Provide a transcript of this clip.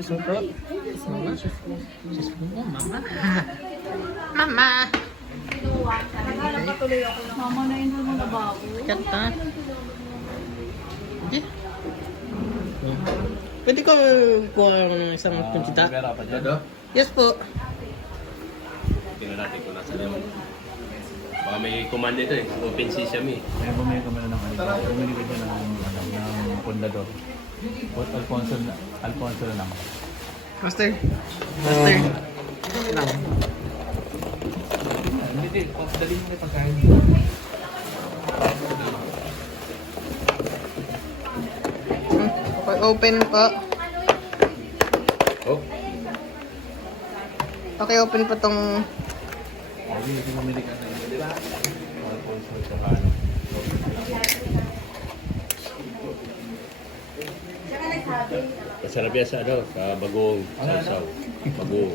Sus mo po. Mama. Sus mo po, mama. Mama. Naghanap pa tuloy ako. Mama na yun mo na bago. Kanta. Hindi. Pwede ko kuha ng isang kunsita? Pera pa dyan. Yes po. Tingnan natin kung nasa naman. Baka may command ito eh. Open system eh. Kaya bumili ka muna ng ano, bumili ka dyan ng pundador. Alfonso na lang. Master. Master. Lang. Hindi, dali mo na yung pagkain. Okay, open po. Oh. Okay, open po tong... Hindi, bumili ka na yun. Alfonso sa ano. Masarap yan sa ano, sa bagong sausaw. Bagong.